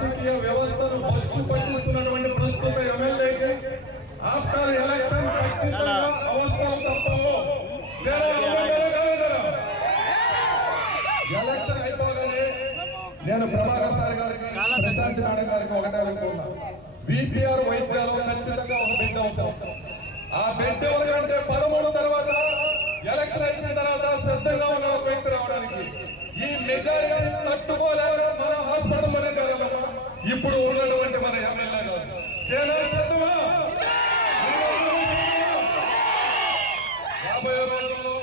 రాజకీయ వ్యవస్థను బచ్చు పట్టిస్తున్నటువంటి ప్రస్తుత ఎమ్మెల్యేకి ఆఫ్టర్ ఎలక్షన్ ఖచ్చితంగా అవసరం తప్పవు. ఎలక్షన్ అయిపోగానే నేను ప్రభాకర్ సార్ గారికి, ప్రశాంత్ నాయుడు గారికి ఒకటే అడుగుతున్నా, బీపీఆర్ వైద్యాలు ఖచ్చితంగా ఒక బెడ్ అవసరం. ఆ బెడ్ ఎవరికంటే 13 తర్వాత ఎలక్షన్ అయిన తర్వాత సిద్ధంగా ఉన్న ఒక వ్యక్తి రావడానికి. ఈ మెజారిటీ తట్టుకోలేక మన హాస్పిటల్లోనే చేరాలమ్మా ఇప్పుడు ఉన్నటువంటి మన ఎమ్మెల్యే గారు. సేనా సిద్ధమా? 50 రోజుల్లో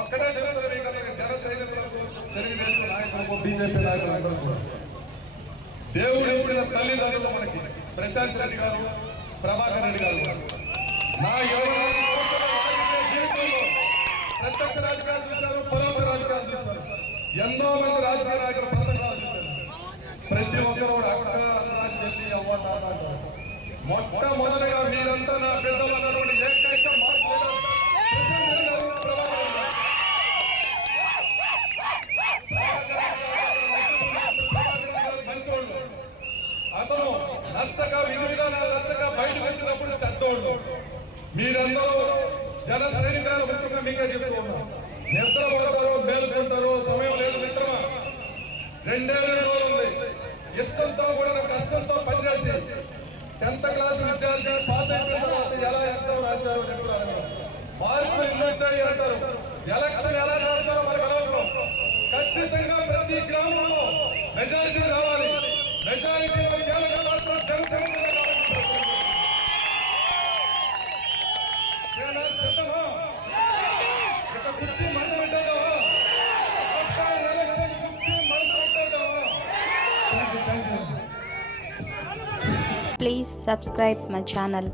ఒక్కటే చెప్తారు మీకు, జన సైనికులకు, తెలుగుదేశం నాయకులకు, బీజేపీ నాయకులందరూ కూడా దేవుడు ఇచ్చిన తల్లిదండ్రులు మనకి ప్రశాంత్ రెడ్డి గారు, ప్రభాకర్ రెడ్డి గారు. నా జీవితంలో ప్రత్యక్ష రాజకీయాలు చూశారు, పరోక్ష రాజకీయాలు చూశారు, ఎంతో మంది రాజకీయ నాయకుల ప్రసంగాలు చూశారు. ప్రతి ఒక్కరు అక్క చెల్లి అవ్వ తాత అంటారు. మొట్టమొదటిగా మీరంతా నా బిడ్డలు అన్నటువంటి ఏకైక మంచోళ్ళు. అతను నచ్చగా విధి విధానాలు నచ్చగా బయటకు వచ్చినప్పుడు చెడ్డోళ్ళు. మీరందరూ జన శ్రేణికాలు ముఖ్యంగా మీకే చెప్తూ ఉన్నారు. నిద్ర పడతారో మేలుకుంటారో సమయం లేదు మిత్రమా. 2 రోజులు ఉంది. ఇష్టంతో కూడా కష్టంతో పనిచేసి 10th క్లాస్ విద్యార్థి పాస్ అయిపోయిన తర్వాత ఎలా ఎగ్జామ్ రాశారు ఎప్పుడు అడగరు. మార్కులు ఎన్ని వచ్చాయి అంటారు. ఎలక్షన్ ఎలా చేస్తారో మనకు అనవసరం. ఖచ్చితంగా ప్రతి గ్రామంలో మెజారిటీ రావాలి. మెజారిటీలో కీలక పాత్ర జనసేన సిద్ధమా? ఇక కుర్చీ మంట పెట్టేదావా? ఎలక్షన్ కుర్చీ మంట పెట్టేదావా? Please subscribe my channel.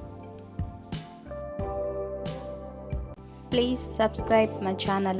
Please subscribe my channel.